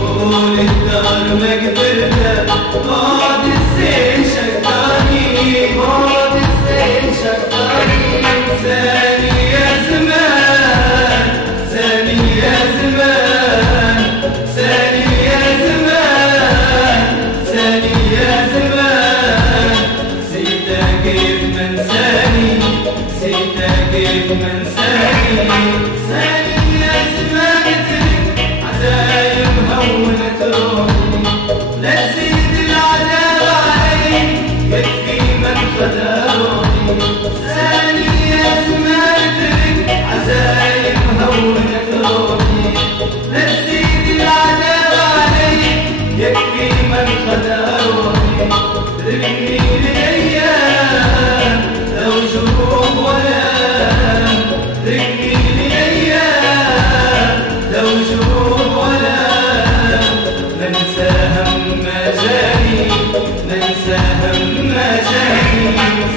قول الدار ما قدرت منساني ساني يا زمان اترك عزايم هونت روحي لا تزيد العذاب علي يكفي من خذا روحي ساني يا زمان اترك عزايم هونت روحي لا تزيد العذاب علي يكفي من خذا روحي اتركني لأيام لو جروح ولا اتركني لأيام لو جروح ولا ننسى هم ما جاني ننسى هم ما جاني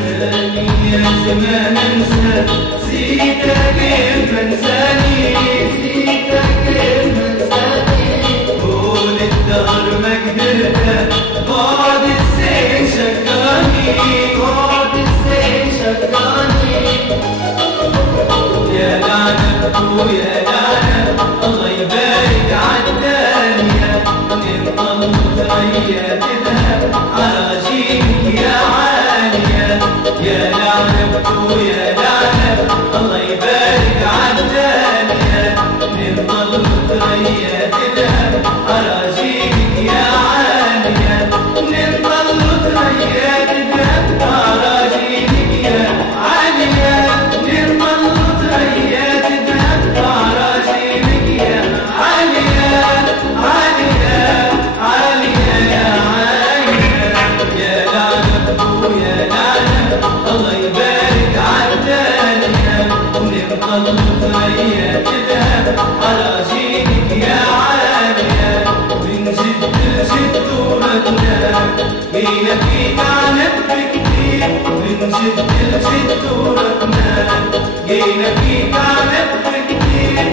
ساني يا زمان انسى نسيتك كيف انساني نسيتك كيف انساني طول الدهر ما قدرت بعد السين شكاني بعد السين شكاني يا لعنة ويا لعنة الله يبارك عالدنيا ننطل متريا تذهب على جينك يا عالية يا لعنة ويا لعنة الله يبارك عالدنيا ننطل متريا تذهب على جينك يا عالية ننطل متريا تذهب على جينك يا عالية ننطل متريا تذهب على جينك يا عالية عالية عالية يا عالية يا لعنة ويا لعنة الله يبارك عالدنيا ننطل متريا تذهب على جينك يا عالية من جد لجد ورتنا هي فيك عنب كتير من جد لجد ورتنا جينا فيك عنب كتير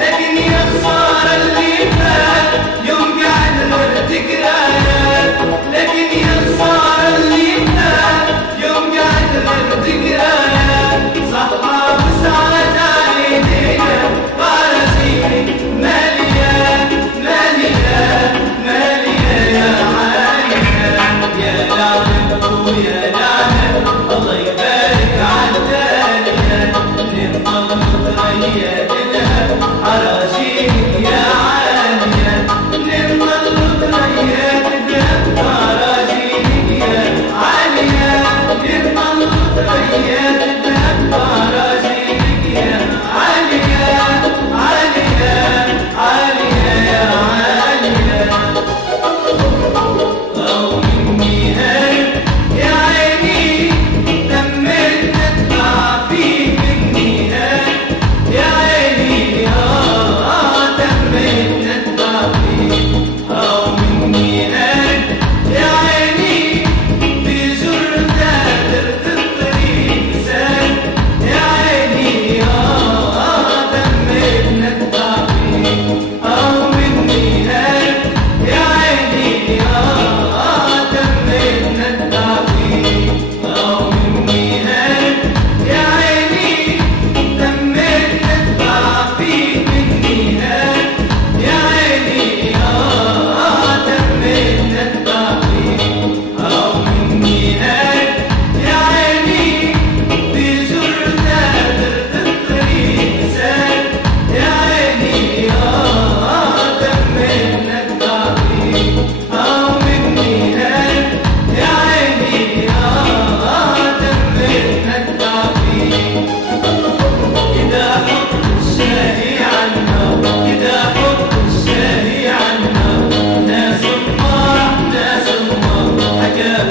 لكن يا خسارة اللي فات يوم قعدنا الذكريات لكن يا خسارة اللي فات يوم قعدنا الذكريات صحة وسعد علينا فرزينك مالية مالية مالية يا عالية يا لعنة ويا لعنة الله يبارك عالدنيا ننطل متريا تذهب على جينك يا عالية ننطل متريا تذهب على جينك يا عالية ننطل متريا تذهب على جينك يا عالية عالية عالية يا عالية أو مني هرب يا عيني تمت تدفع فيك مني هرب يا عيني تمت تدفع فيك أو مني هرب يا عيني بجرتها ترتب طريق سهل يا عيني تمت تدفع فيك أو مني هرب يا عيني تمت ندفع فيك أو مني هرب يا عيني تمت ندفع فيك مني هرب يا عيني تمت ندفع فيك أو مني هرب يا عيني بجرتها ترتب طريق سهل يا عيني تمت ندفع فيك أو مني هرب يا عيني تمت ندفع فيك إذا حط الشاهي عنا إذا حط الشاهي عنا ناس الله ناس الله حكى